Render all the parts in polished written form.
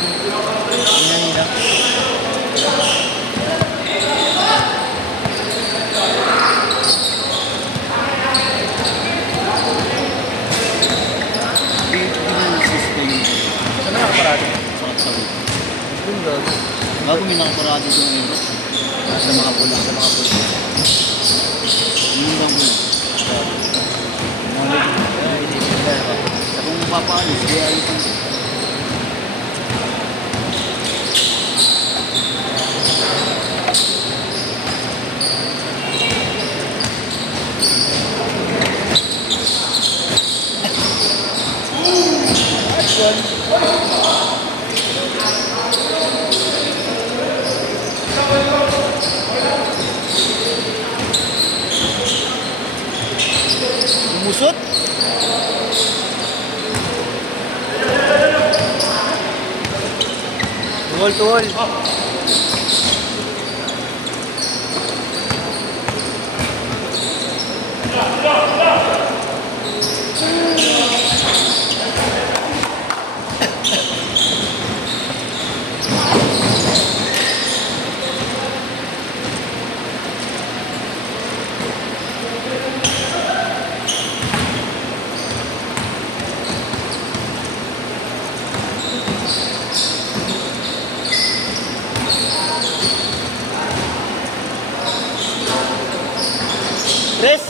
Hina-hina. Hindi na nasustain. Saan nakaparado? Sakit sa buto. Doon gago. Bago may nakaparado doon ngayon. Sa mga pula. Sa mga pulis. Yung bang pula. Mga sa kung papaalis, kaya alisin ko. Umusot? Tuwal, tuwal. Tres.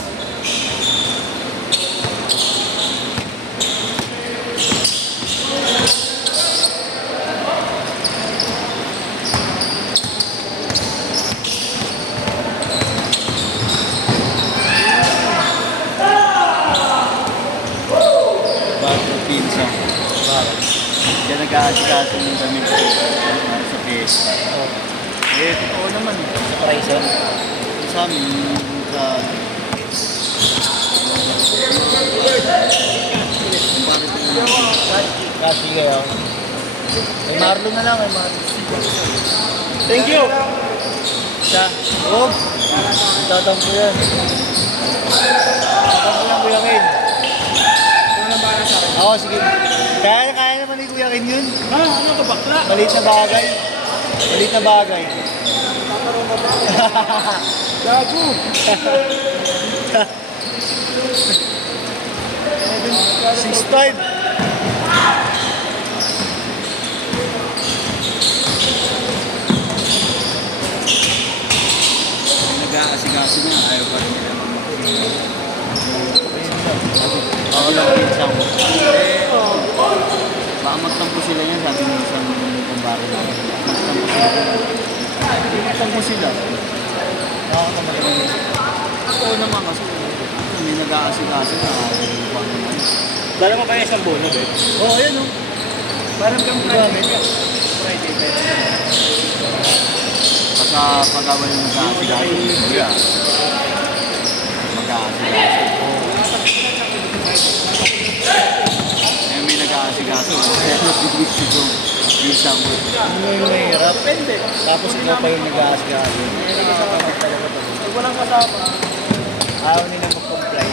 Bago pinsa. Bakit? Kaya nag-aasikaso ng damit ko sa PS. Oh. Eh, oo naman. Sa Horizon? Sa amin, yung sa... Yung parang Kasi kayo. May Marlon na lang, may Marlon. Thank you! Siya. Oh! Tatampo yan. Tatampo lang, Kuya Ken. Oo, sige. Kaya naman ni Kuya Ken yun. Ha? Ano ka bakla? Maliit na bagay. Maliit na bagay. Gago! 6'5". nag-aasikaso na, ayaw pa rin nila. Ako lang pinsa ko. Eh, baka magtampo sila yan, sabi ng isang kumbaro namin. Magtampo sila. Nakakatamad naman yun. Oo naman kasi, may nag-aasikaso na, Dala mo pa yung isang bono, be? Oo, ayan o. Parang kang Gamit. Friday, pagka yung nag-aasikaso, kuya, mag-aasikaso. Eh, may nag-aasikaso. Kaya nagbibigsi ko. Bisa ko. Ano yung mahirap? Depende. Tapos ikaw pa yung nag-aasikaso. Pag walang kasama, Ayaw nila mag-comply.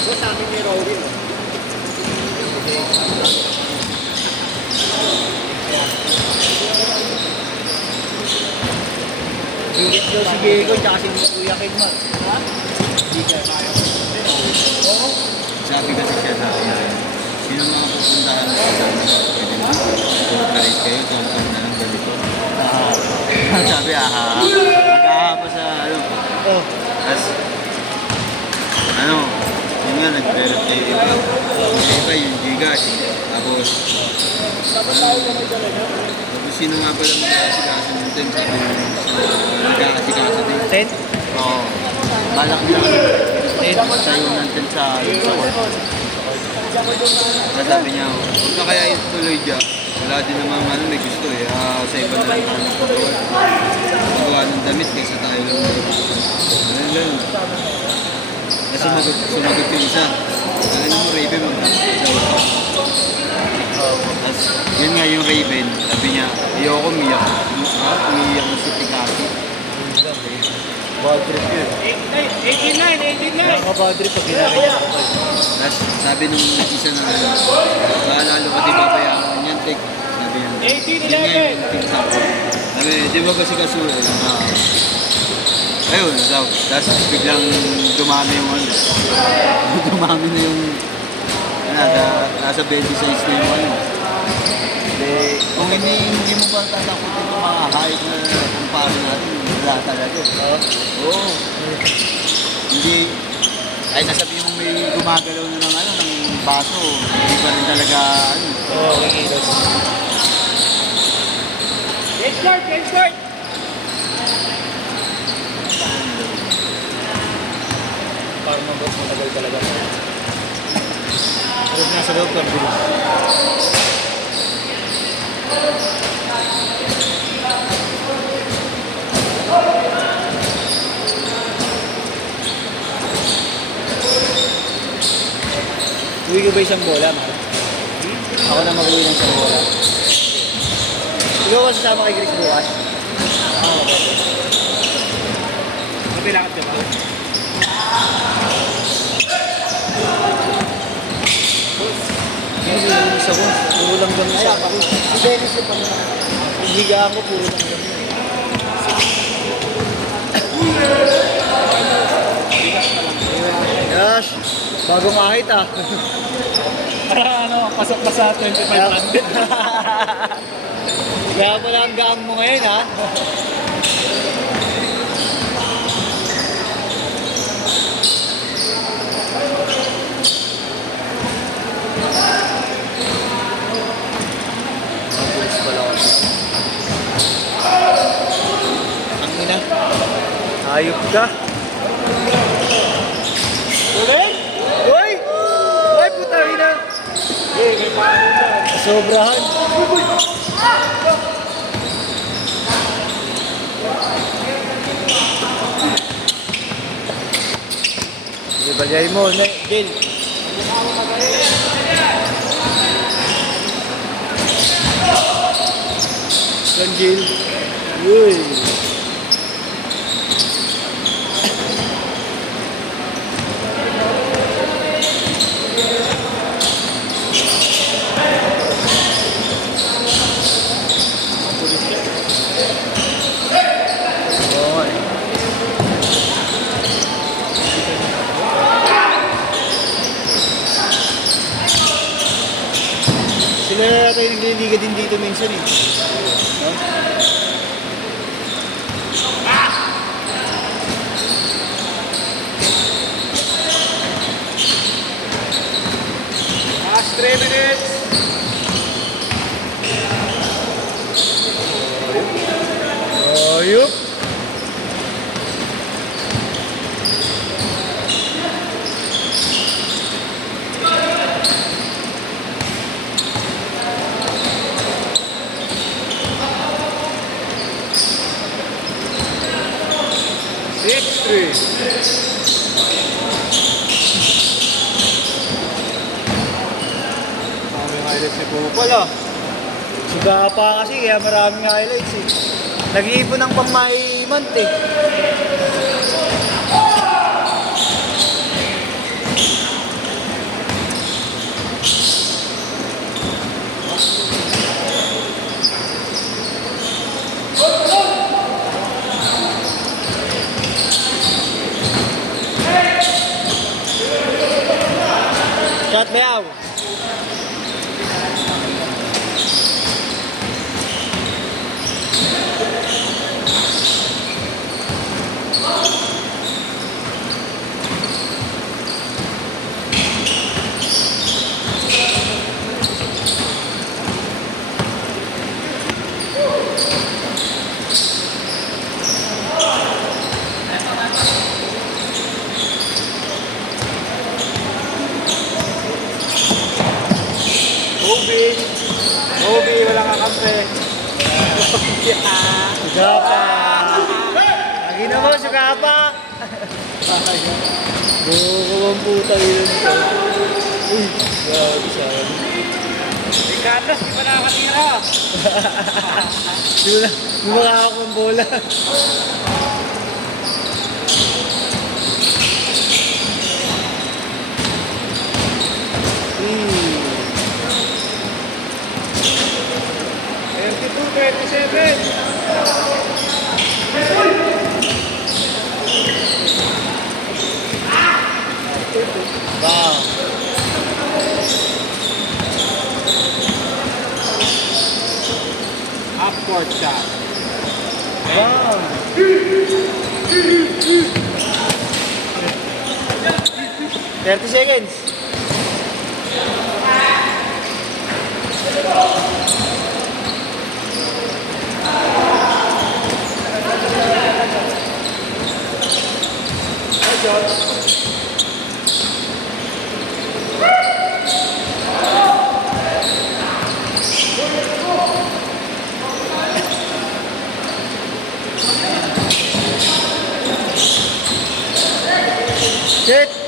doon sa amin ni Rowin. Higit daw si Diego tsaka si Kuya Ken man. Ha? Hindi ka kaya. Oo. Sabi kasi siya sa akin, sino mga pupuntahan mo sa amin? Pwede mo. Tumarit kayo, tumpang na lang ganito. Sabi, nag-aha pa sa ano. Oh, Tapos, ano, yun nga, nag-develop kayo iba. Yung iba, yung Gcash. Tapos, Tapos tayo kamay talaga. tapos sino nga pala mag-aasikaso ng team? Sabi mo, mag-aasikaso din. 10? Oo. Balak nila kasi tayo ng team sa court. Kaya sabi niya, huwag ka kaya ituloy dyan. Wala din naman ano, may gusto eh. Sa iba na lang tayo magawa ng damit kaysa tayo lang. Ganun lang. Kasi sumagot yung isa. Ano mo, Raven, mag-asawa. Tapos, yun nga yung Raven, sabi niya, ayoko umiyak. Umiyak na si Pikati. Bad trip yun. 89, 89! Nakaka-bad trip pag ginagawa niya. Tapos, sabi nung isa na ano, bahala Yun nga yung TikTok ko. Sabi, di ba kasi kasulo na ayun, tapos biglang dumami yung ano. Dumami na yung nasa 26 na yung ano. Kung hindi mo ba tatakutin yung mga hype na kumpara natin, wala talaga. Oo. Hindi, ay nasabi mo may gumagalaw na ng ano, ng baso, hindi pa rin talaga ano. Oo, kikilos. Get start, get start! Parang mabos, matagal talaga. Pero nasa loob ka, bilis. Uwi ko ba isang bola, Mar? Ako na mag-uwi ng isang bola. Ikaw ba sasama kay Chris bukas? Oo, okay. Kapilakad ka ba? Hindi, isa ko. Puro lang kami sa ako. Si Dennis yung pang Higaan ko, puro lang kami. Gosh, bagong ahit ah. para ano, pasok pa sa 25 hundred. Kaya pala ang gaang mo ngayon ha. Mabulis pala ako. Ang ina. Ayop ka. Ulit? Uy! Uy, puta ina. Eh, may paano dyan. Sobrahan. Sige, balyay mo, Gil. Yan, Gil. Uy. Oo, eh. Sila yata yung nagliliga din dito minsan eh. No? Last 3 minutes. Ayup. Maraming highlights ni Kupal ah. Siga pa kasi kaya maraming highlights eh. Nag-iipon ng pang my month eh. Shot meow. Obi, wala kang kape. Sugapa. Lagi naman, sugapa. Buko ang puta yun. Uy, grabe sayang. Si Carlos, di ba nakakatira? Di ba bumakakak ng bola. Empty 2. 37. Wow. Half court shot. Wow. 30 seconds. Shit.